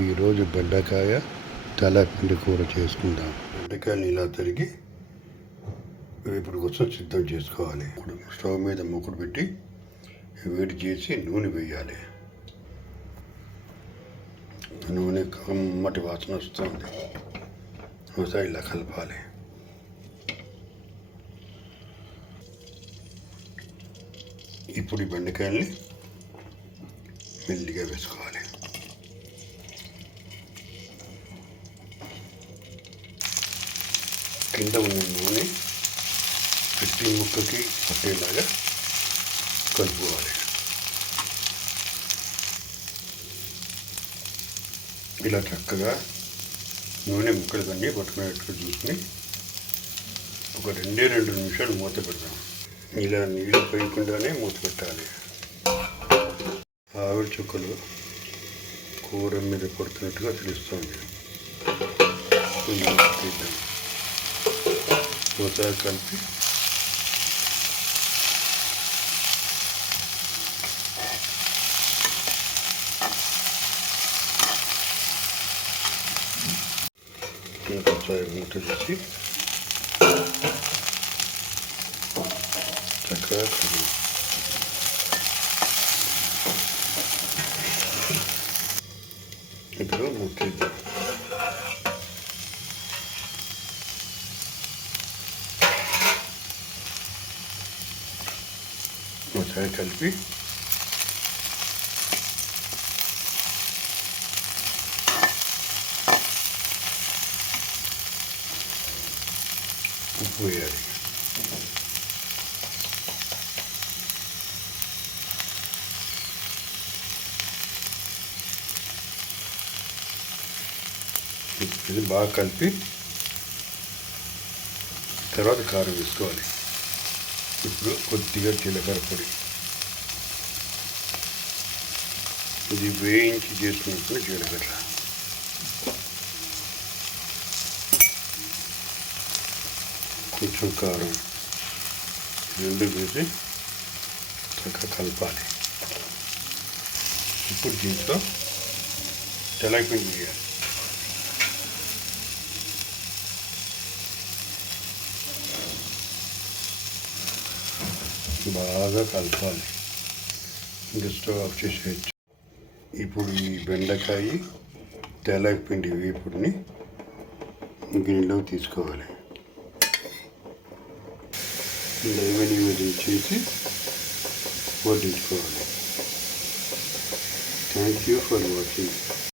ఈరోజు బెండకాయ తెల్లపిండి కూర చేసుకుందాం. బెండకాయలు ఇలా తరిగి వేపుడు కోసం సిద్ధం చేసుకోవాలి. స్టవ్ మీద ముక్కుడు పెట్టి వేడి చేసి నూనె వేయాలి. నూనె కమ్మటి వాసన వస్తుంది. ఒకసారి ఇలా కలపాలి. ఇప్పుడు ఈ బెండకాయల్ని మెల్లిగా వేసుకోవాలి. కింద ఉన్న నూనె ప్రతి ముక్కకి పట్టేలాగా కలుపుకోవాలి. ఇలా చక్కగా నూనె ముక్కలకన్నీ పట్టుకునేట్టుగా చూసుకుని ఒక 2 నిమిషాలు మూత పెడతాం. ఇలా నీళ్ళు పోయకుండానే మూత పెట్టాలి. ఆవిరి చుక్కలు కూర మీద పడుతున్నట్టుగా తెలుస్తుంది. తీద్దాం. ఒకసారి కలిపి ఇంకొకసారి మూత చేసి చక్కగా కలిపి ఇప్పుడు ముట్టిద్దాం. ఒకసారి కలిపి ఉప్పు వేయాలి. ఇది బాగా కలిపి తర్వాత కారం వేసుకోవాలి. ఇప్పుడు కొద్దిగా జీలకర్ర పొడి, ఇది వేయించి చేసుకున్నప్పుడు జీలకర్ర, కొంచెం కారం, రెండు వేసి చక్కగా కలపాలి. ఇప్పుడు దీంట్లో తెల్లపిండి వేయాలి. బాగా కలపాలి. ఇంకా స్టవ్ ఆఫ్ చేసేయచ్చు. ఇప్పుడు ఈ బెండకాయ తెల్లపిండి వేపుడిని గిన్నెలో తీసుకోవాలి. నైవేద్యం చేసి వడ్డించుకోవాలి. Thank you for watching.